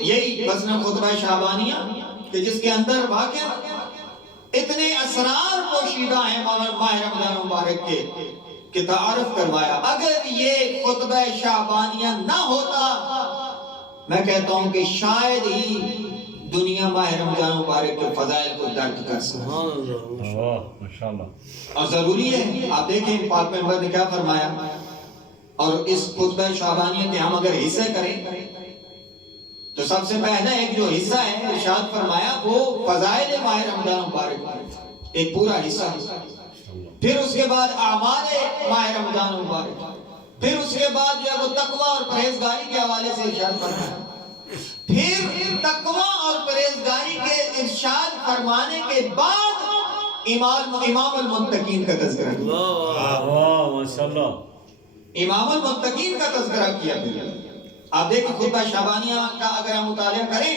یہی مثلا خطبہ شعبانیہ کہ جس کے اندر واقع اتنے اسرار پوشیدہ ہیں ماہ رمضان مبارک کے کہ تعارف کروایا. اگر یہ خطبہ شعبانیہ نہ ہوتا میں کہتا ہوں کہ شاید ہی دنیا ماہ رمضان مبارک کے فضائل کو درک کر سکتی. اور ضروری ہے آپ دیکھیں پاک پیغمبر نے کیا فرمایا. اور اس خطبہ شعبانیہ کے ہم اگر حصے کریں تو سب سے پہلا ایک جو حصہ ہے ارشاد فرمایا وہ فضائل ماہ رمضان مبارک ایک پورا حصہ ہے. پھر اس کے بعد اعمال ماہ رمضان مبارک, پھر اس کے بعد جو ہے وہ تقوی اور پرہیزگاری کے حوالے سے ارشاد فرمایا. پھر تقوی اور پرہیزگاری کے ارشاد فرمانے کے بعد امام المتقین کا تذکرہ کیا. امام المتقین کا تذکرہ کیا. آپ دیکھیں خطبہ شعبانیہ کا اگر ہم مطالعہ کریں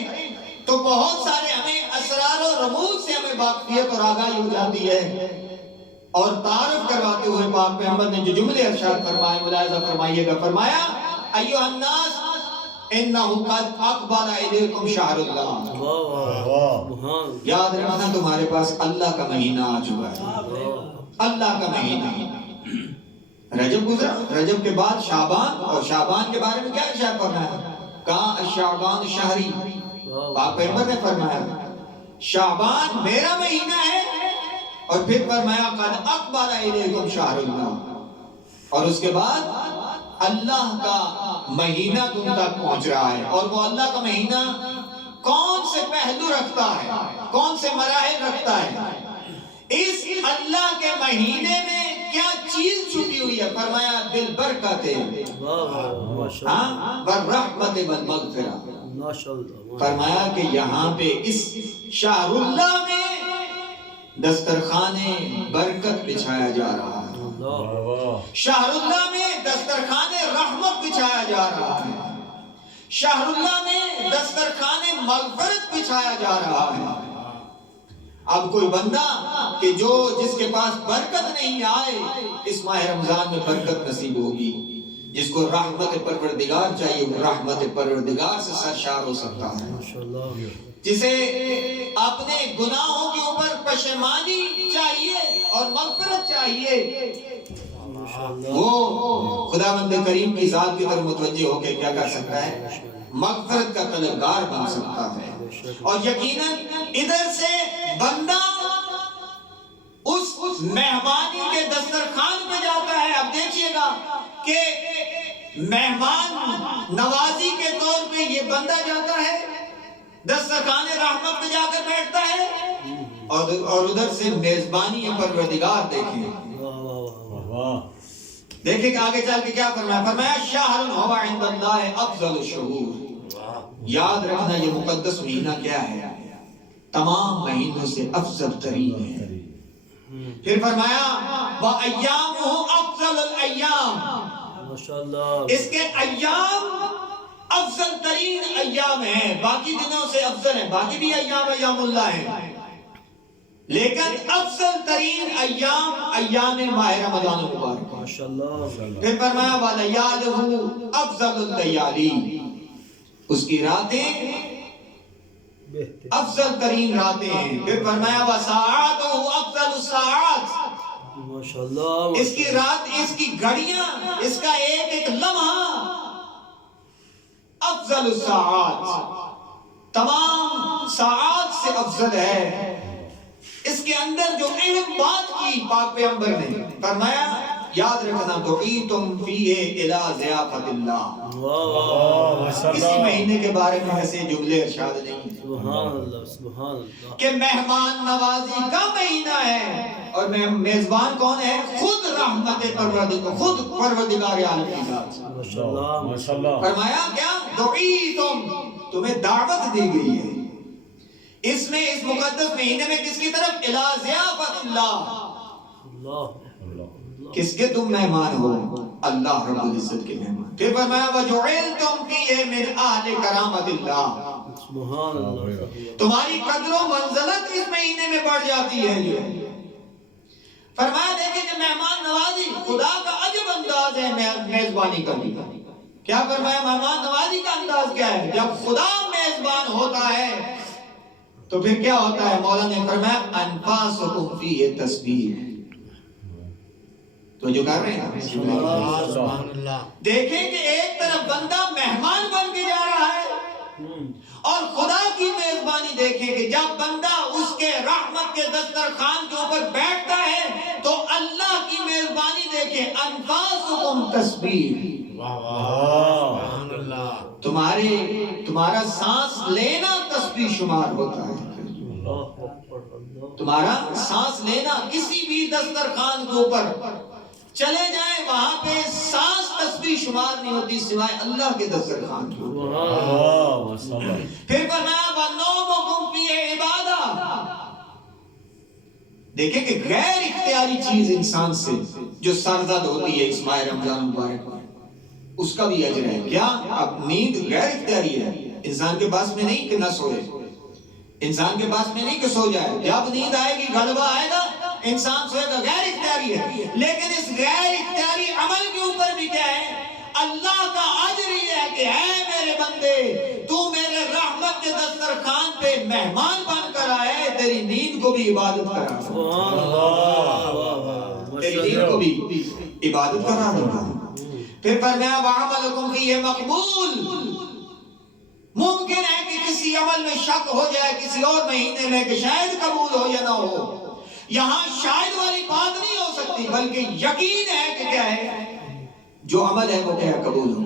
تو بہت سارے ہمیں اسرار و رموز سے ہمیں واقفیت اور آگاہی ہو جاتی ہے. اور تعارف کرواتے ہوئے پاک پیغمبر نے جو جملے ارشاد فرمائے ملاحظہ فرمائیے گا. فرمایا ایھا الناس انہ قد اقبل الیکم شہر اللہ. یاد رکھنا تمہارے پاس اللہ کا مہینہ آ چکا ہے. اللہ کا مہینہ رجب گزرا, رجب کے بعد شعبان, اور شعبان کے بارے میں کیا ارشاد فرمایا کہا الشعبان شہری. پاک پیغمبر نے فرمایا شعبان میرا مہینہ ہے. اور پھر فرمایا قد اقبل الیکم شہر اللہ. اور اس کے بعد اللہ کا مہینہ تم تک پہنچ رہا ہے. اور وہ اللہ کا مہینہ کون سے پہلو رکھتا ہے, کون سے مراحل رکھتا ہے. اس اللہ کے مہینے میں کیا چیز چھپی ہوئی ہے. فرمایا بالبرکت والرحمت والمغفرہ. فرمایا کہ یہاں پہ اس شہر اللہ میں دسترخوان برکت بچھایا جا رہا ہے. شہر اللہ میں دسترخوان رحمت بچھایا جا رہا ہے. شہر اللہ میں دسترخوان مغفرت بچھایا جا رہا ہے. اب کوئی بندہ کہ جس کے پاس برکت نہیں آئے اس ماہ رمضان میں برکت نصیب ہوگی. جس کو رحمت پروردگار چاہیے وہ رحمت پروردگار سے سرشار ہو سکتا ہے. جسے اپنے گناہوں کے اوپر پشیمانی چاہیے اور مغفرت چاہیے وہ خداوند کریم کی ذات کی طرف متوجہ ہو کے کیا کر سکتا ہے مغفرت کا طلبگار بن سکتا ہے. اور یقیناً ادھر سے بندہ اس مہمانی کے دسترخوان پہ جاتا ہے. اب دیکھیے گا کہ مہمان نوازی کے طور پہ یہ بندہ جاتا ہے دسترخوان رحمت پہ جا کر بیٹھتا ہے اور ادھر سے میزبانی پروردگار دیکھیں. دیکھیں کہ آگے چل کے کیا فرمایا. فرمایا شہر هو عند اللہ افضل الشہور. یاد رکھنا یہ مقدس مہینہ کیا ہے تمام مہینوں سے افضل ترین ہے. پھر فرمایا وَأَيَّامُهُ أَفْضَلُ الْأَيَّامِ. اس کے ایام افضل ترین ایام ہیں. باقی دنوں سے افضل ہیں, باقی بھی ایام اللہ ہیں, لیکن افضل ترین ایام ایام ماہ رمضان مبارک. پھر فرمایا وَلَيَالِهُ أَفْضَلُ اللَّيَالِي. اس کی راتیں افضل ترین راتیں ہیں. پھر فرمایا وَسَاعَاتُهُ أَفْضَلُ السَّاعَاتِ. اس کی رات, اس کی گھڑیاں, اس کا ایک ایک لمحہ افضل الساعات, تمام ساعات سے افضل ہے. اس کے اندر جو اہم بات کی پاک پیغمبر نے فرمایا یاد رکھنا دعیتم فیہ الی ضیافت اللہ. اسی مہینے کے بارے میں ایسے جملے ارشاد نہیں کہ مہمان نوازی کا مہینہ ہے اور میزبان کون ہے خود رحمت پروردگار, خود پروردگار عالم کی ذات. فرمایا کیا دعیتم, تمہیں دعوت دی گئی ہے اس میں اس مقدس مہینے میں کس کی طرف الی ضیافت اللہ. کس کے تم مہمان ہو اللہ رب العزت کے مہمان. پھر فرمایا وَجُعِلْتُمْ فِيهِ مِنْ أَهْلِ كَرَامَةِ اللَّهِ. تمہاری قدر و منزلت اس مہینے میں بڑھ جاتی ہے. فرمایا دیکھیں کہ مہمان نوازی خدا کا عجب انداز ہے میزبانی کا بھی. کیا فرمایا؟ مہمان نوازی کا انداز کیا ہے؟ جب خدا میزبان ہوتا ہے تو پھر کیا ہوتا ہے؟ مولا نے فرمایا انفاسکم فیہ تسبیح. تو جو کر رہے ہیں دیکھیں کہ ایک طرف بندہ مہمان بن کے جا رہا ہے اور خدا کی میزبانی دیکھیں کہ جب بندہ اس کے رحمت کے دسترخوان کے اوپر بیٹھتا ہے تو اللہ کی میزبانی دیکھیں انفاسکم تسبیح. تمہارا سانس لینا تسبیح شمار ہوتا ہے. تمہارا سانس لینا کسی بھی دسترخوان کے اوپر چلے جائیں وہاں پہ سانس تسبیح شمار نہیں ہوتی سوائے اللہ کے دسترخوان کے اوپر. پھر فرمایا وَنَوْمُكُمْ فِيهِ عِبَادَةٌ. دیکھیں کہ غیر اختیاری چیز انسان سے جو سرزد ہوتی ہے اس ماہ رمضان مبارک اس کا بھی اجر ہے. کیا؟ اب نیند غیر اختیاری ہے. انسان کے پاس میں نہیں کہ نہ سوئے, انسان کے پاس میں نہیں کہ سو جائے. جب نیند آئے گی غلبہ آئے گا انسان سوئے گا. غیر اختیاری ہے. لیکن اس غیر اختیاری عمل کے اوپر بھی کیا ہے؟ اللہ کا اجر یہ ہے کہ اے میرے بندے تو میرے رحمت کے دسترخوان پہ مہمان بن کر آئے, تیری نیند کو بھی عبادت کرا, تیری نیند کو بھی عبادت کرا دوں. پھر فرمایا وَعَمَلُكُمْ فِيهِ مَقْبُولٌ. ممکن ہے کہ کسی عمل میں شک ہو جائے کسی اور مہینے میں کہ شاید قبول ہو یا نہ ہو. یہاں شاید والی بات نہیں ہو سکتی بلکہ یقین ہے کہ کیا ہے جو عمل ہے وہ کیا قبول ہو.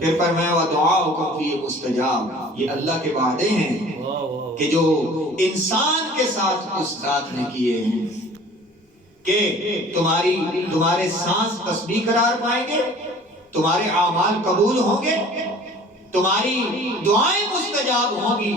پھر فرمایا وَدُعَاؤُكُمْ فِيهِ مُسْتَجَابٌ. یہ اللہ کے وعدے ہیں کہ جو انسان کے ساتھ اس ذات نے کیے ہیں کہ تمہارے سانس تسبیح قرار پائیں گے, تمہارے اعمال قبول ہوں گے, تمہاری دعائیں مستجاب ہوں گی.